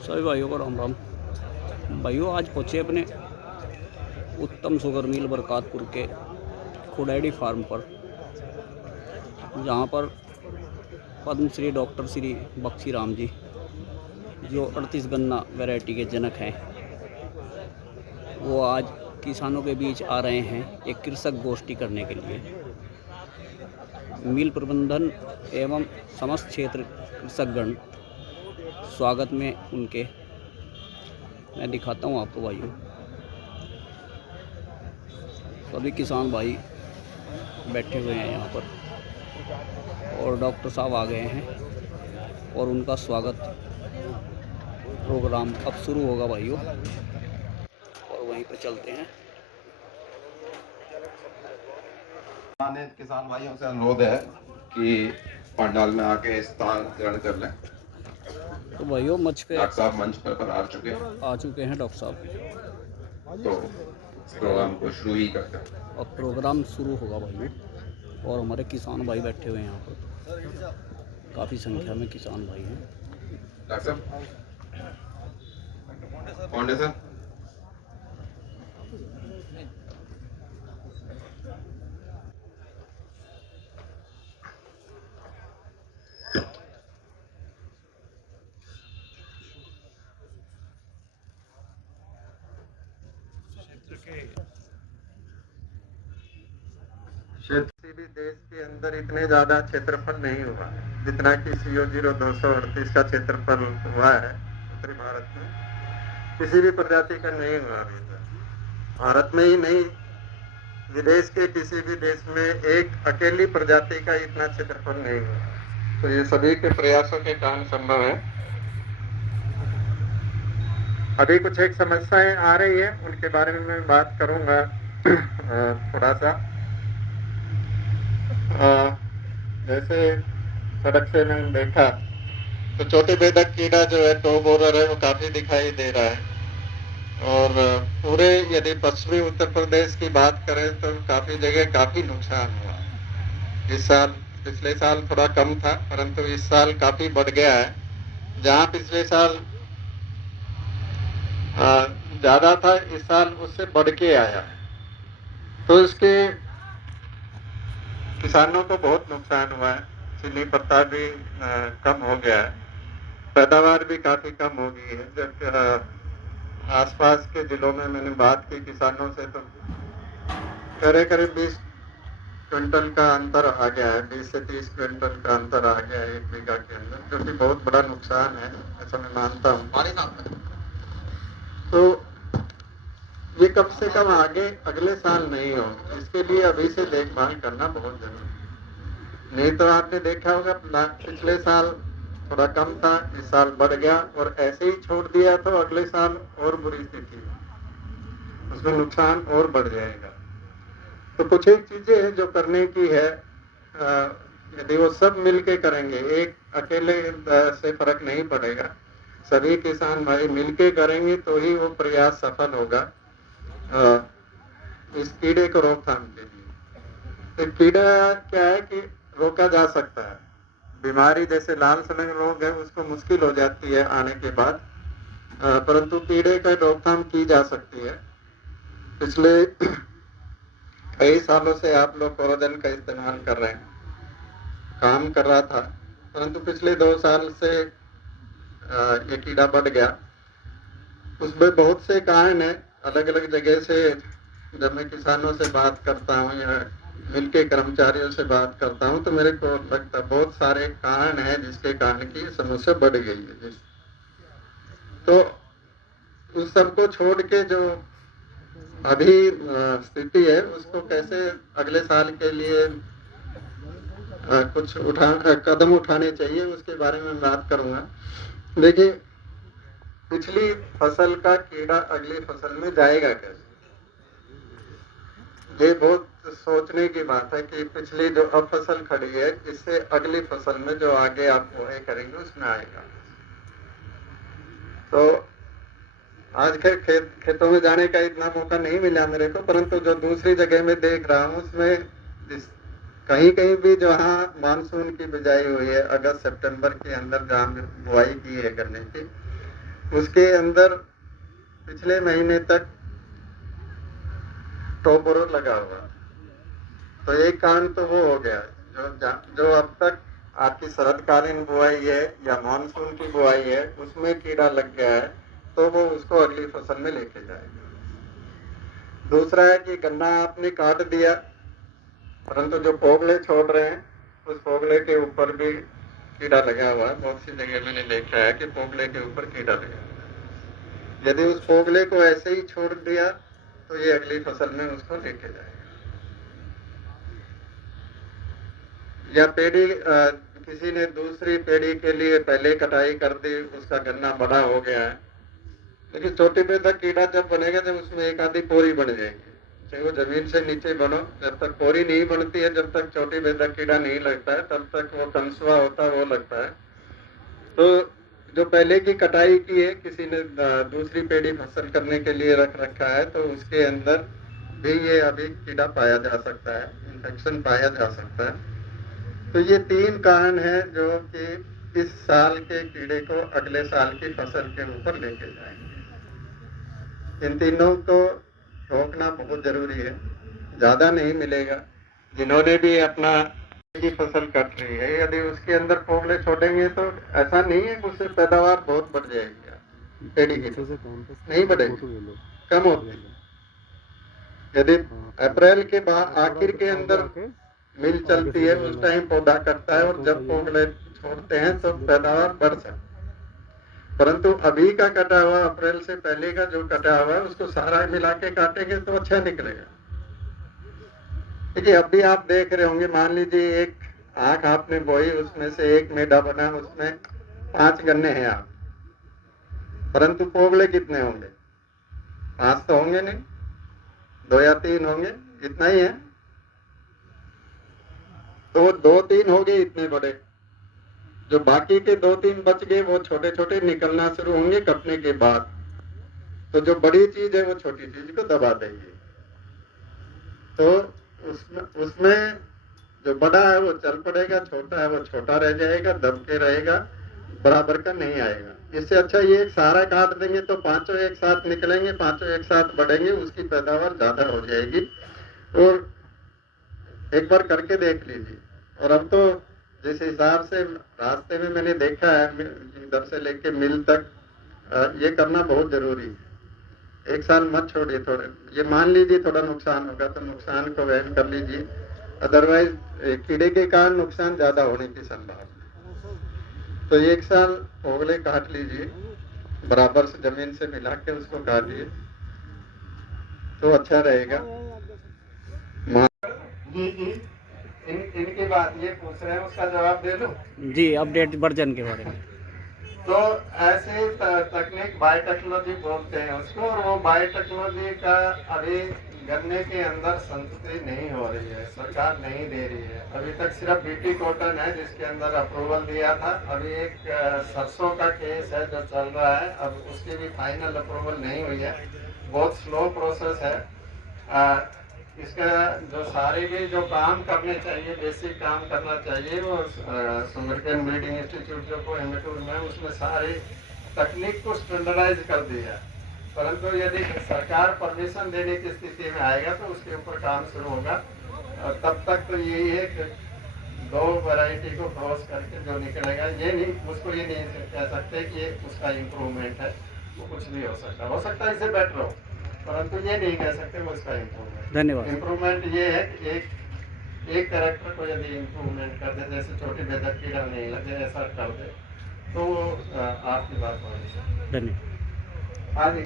सभी भाइयों को राम राम। भाइयों आज पहुँचे अपने उत्तम शुगर मिल बरकातपुर के खुडैडी फार्म पर, जहाँ पर पद्मश्री डॉक्टर श्री बख्शी राम जी, जो 38 गन्ना वैरायटी के जनक हैं, वो आज किसानों के बीच आ रहे हैं एक कृषक गोष्ठी करने के लिए। मिल प्रबंधन एवं समस्त क्षेत्र कृषकगण स्वागत में उनके। मैं दिखाता हूँ आपको भाइयों, सभी किसान भाई बैठे हुए हैं यहाँ पर और डॉक्टर साहब आ गए हैं और उनका स्वागत प्रोग्राम अब शुरू होगा भाइयों, और वहीं पर चलते हैं। किसान भाइयों से अनुरोध है कि पंडाल में आके स्थान ग्रहण कर लें। तो भाइयों मंच पे डॉक्टर साहब मंच पर आ चुके हैं डॉक्टर साहब, तो प्रोग्राम को शुरू ही करते हैं। अब प्रोग्राम शुरू होगा भाइयों, और हमारे किसान भाई बैठे हुए हैं यहाँ पर, काफ़ी संख्या में किसान भाई हैं। डॉक्टर फाउंडेशन किसी भी देश के अंदर इतने ज्यादा क्षेत्रफल नहीं हुआ जितना कि CO0 238 का क्षेत्रफल हुआ है उत्तरी भारत में। किसी भी प्रजाति का नहीं हुआ अभी तक। भारत में ही नहीं, विदेश के किसी भी देश में एक अकेली प्रजाति का इतना क्षेत्रफल नहीं हुआ। तो ये सभी के प्रयासों के कारण संभव है। अभी कुछ एक समस्याएं आ रही है, उनके बारे में मैं बात करूंगा थोड़ा सा। जैसे सड़क से मैंने देखा तो छोटे बेधक कीड़ा जो है टो बोरर है, वो काफी दिखाई दे रहा है। और पूरे यदि पश्चिमी उत्तर प्रदेश की बात करें तो काफी जगह काफी नुकसान हुआ इस साल। पिछले साल थोड़ा कम था, परंतु इस साल काफी बढ़ गया है। जहाँ पिछले साल ज्यादा था, इस साल उससे बढ़ के आया है। तो इसके किसानों को बहुत नुकसान हुआ है। चीनी पत्ता भी कम हो गया है, पैदावार भी काफी कम हो गई है। जब आसपास के जिलों में मैंने बात की किसानों से तो करीब 20 क्विंटल का अंतर आ गया है, 20 से 30 क्विंटल का अंतर आ गया है एक बीघा के अंदर, जो कि बहुत बड़ा नुकसान है, ऐसा मैं मानता हूँ। तो ये कम से कम आगे अगले साल नहीं हो, इसके लिए अभी से देखभाल करना बहुत जरूरी। नहीं तो आपने देखा होगा पिछले साल थोड़ा कम था, इस साल बढ़ गया, और ऐसे ही छोड़ दिया तो अगले साल और बुरी स्थिति, उसमें नुकसान और बढ़ जाएगा। तो कुछ एक चीजें हैं जो करने की है। यदि वो सब मिलके करेंगे, एक अकेले से फर्क नहीं पड़ेगा, सभी किसान भाई मिलके करेंगे तो ही वो प्रयास सफल होगा इस कीड़े को रोकथाम के लिए। तो कीड़ा क्या है कि रोका जा सकता है। बीमारी जैसे लाल सड़ंग रोग है, उसको मुश्किल हो जाती है आने के बाद, परंतु कीड़े का रोकथाम की जा सकती है। पिछले कई सालों से आप लोग कोरोजन का इस्तेमाल कर रहे हैं, काम कर रहा था, परंतु पिछले 2 साल से ये कीड़ा बढ़ गया। उसमें बहुत से कारण है, अलग अलग जगह से। जब मैं किसानों से बात करता हूँ या मिलके कर्मचारियों से बात करता हूँ तो मेरे को लगता है बहुत सारे कारण हैं जिसके कारण की समस्या बढ़ गई है। तो उस सबको छोड़ के जो अभी स्थिति है, उसको कैसे अगले साल के लिए कुछ कदम उठाने चाहिए, उसके बारे में बात करूंगा। देखिए, पिछली फसल का कीड़ा अगली फसल में जाएगा कैसे, ये बहुत सोचने की बात है कि पिछली जो अब फसल खड़ी है, इससे अगली फसल में जो आगे आप बुआई करेंगे उसमें आएगा। तो आज के खेतों में जाने का इतना मौका नहीं मिला मेरे को, परंतु जो दूसरी जगह में देख रहा हूँ उसमें कहीं कहीं भी जहाँ मानसून की बिजाई हुई है, अगस्त सितंबर के अंदर जहाँ बुआई की है गन्ने की, उसके अंदर पिछले महीने तक टोपोरो लगा हुआ। तो एक कांड तो वो हो गया जो अब तक आपकी शरदकालीन बुआई है या मानसून की बुआई है उसमें कीड़ा लग गया है, तो वो उसको अगली फसल में लेके जाएगा। दूसरा है कि गन्ना आपने काट दिया, परंतु जो पोगले छोड़ रहे हैं उस पोगले के ऊपर भी कीड़ा लगा हुआ है। बहुत सी जगह मैंने देखा है कि पोगले के ऊपर कीड़ा लगा हुआ है। यदि उस पोगले को ऐसे ही छोड़ दिया तो ये अगली फसल में उसको लेके जाएगा। या पेड़ी किसी ने दूसरी पेड़ी के लिए पहले कटाई कर दी, उसका गन्ना बड़ा हो गया है, लेकिन छोटी बेदा कीड़ा जब बनेगा जब उसमें एक आधी पोरी बन जाएगी, चाहे वो जमीन से नीचे बनो, जब तक पोरी नहीं बनती है, जब तक छोटी बेदा कीड़ा नहीं लगता है, तब तक वो कंसुआ होता है, वो लगता है। तो जो पहले की कटाई की है, किसी ने दूसरी पेड़ी फसल करने के लिए रख रखा है, तो उसके अंदर भी ये अभी कीड़ा पाया जा सकता है, इन्फेक्शन पाया जा सकता है। तो ये 3 कारण हैं जो कि इस साल के कीड़े को अगले साल की फसल के ऊपर लेके जाएंगे। इन तीनों को रोकना बहुत जरूरी है, ज्यादा नहीं मिलेगा। जिन्होंने भी अपना की फसल कट रही है, यदि उसके अंदर पोगले छोड़ेंगे तो ऐसा नहीं है कि उससे पैदावार बहुत बढ़ जाएगी, पेड़ी की नहीं बढ़ेगी, कम होगी। यदि अप्रैल के बाद आखिर के अंदर मिल चलती है, उस टाइम पौधा कटता है और जब पोगले छोड़ते हैं तो पैदावार बढ़ सकती है। परंतु अभी का कटा हुआ, अप्रैल से पहले का जो कटा हुआ है, उसको सारा मिला के काटेंगे तो अच्छा निकलेगा। देखिए अभी आप देख रहे होंगे, मान लीजिए एक आंख आपने बोई, उसमें से एक मेढा बना, उसमें 5 गन्ने हैं आप, परंतु पोगले कितने होंगे? 5 तो होंगे नहीं, 2 या 3 होंगे, इतना ही है। तो 2-3 हो गए इतने बड़े, जो बाकी के 2-3 बच गए वो छोटे छोटे निकलना शुरू होंगे कटने के बाद। तो जो बड़ी चीज है वो छोटी चीज को दबा देगी। तो उसमें जो बड़ा है वो चल पड़ेगा, छोटा है वो छोटा रह जाएगा, दब के रहेगा, बराबर का नहीं आएगा। इससे अच्छा ये सारा काट देंगे तो 5 एक साथ निकलेंगे, 5 एक साथ बढ़ेंगे, उसकी पैदावार ज्यादा हो जाएगी। और एक बार करके देख लीजिए। और अब तो जिस हिसाब से रास्ते में मैंने देखा है, इधर से लेके मिल तक, ये करना बहुत जरूरी है। एक साल मत छोड़िए, थोड़े ये मान लीजिए थोड़ा नुकसान होगा तो नुकसान को वहन कर लीजिए, अदरवाइज कीड़े के कारण नुकसान ज्यादा होने की संभावना। तो एक साल पोगले काट लीजिए, बराबर से जमीन से मिला के उसको काटिए तो अच्छा रहेगा। जी जी, इनकी बात ये पूछ रहे हैं, उसका जवाब दे दूं? जी, अपडेट वर्जन के बारे में। तो ऐसे तकनीक बायोटेक्नोलॉजी बोलते हैं उसको, और वो बायोटेक्नोलॉजी का अभी गन्ने के अंदर संतुष्टि नहीं हो रही है, सरकार नहीं दे रही है। अभी तक सिर्फ बीटी कॉटन है जिसके अंदर अप्रूवल दिया था। अभी एक सरसों का केस है जो चल रहा है, अब उसकी भी फाइनल अप्रूवल नहीं हुई है, बहुत स्लो प्रोसेस है। इसका जो सारे भी जो काम करने चाहिए, बेसिक काम करना चाहिए, वो सुंदरकेन ब्रीडिंग इंस्टीट्यूट जो कोयम्बटूर में, उसमें सारी तकनीक को स्टैंडर्डाइज कर दिया। परंतु यदि सरकार परमिशन देने की स्थिति में आएगा तो उसके ऊपर काम शुरू होगा। तब तक तो यही है कि 2 वैरायटी को क्रॉस करके जो निकलेगा, ये नहीं, उसको ये नहीं कह सकते कि ये उसका इम्प्रूवमेंट है, वो कुछ भी हो सकता है इससे बेटर हो, परंतु ये नहीं कह सकते वो उसका इम्प्रूवमेंट। धन्यवाद। इम्प्रूवमेंट ये है कि एक कैरेक्टर को यदि इम्प्रूवमेंट कर दे, जैसे छोटी बेदा कीड़ा नहीं लगे, ऐसा कर दे, तो आपकी बात होगी। धन्यवाद। हाँ जी।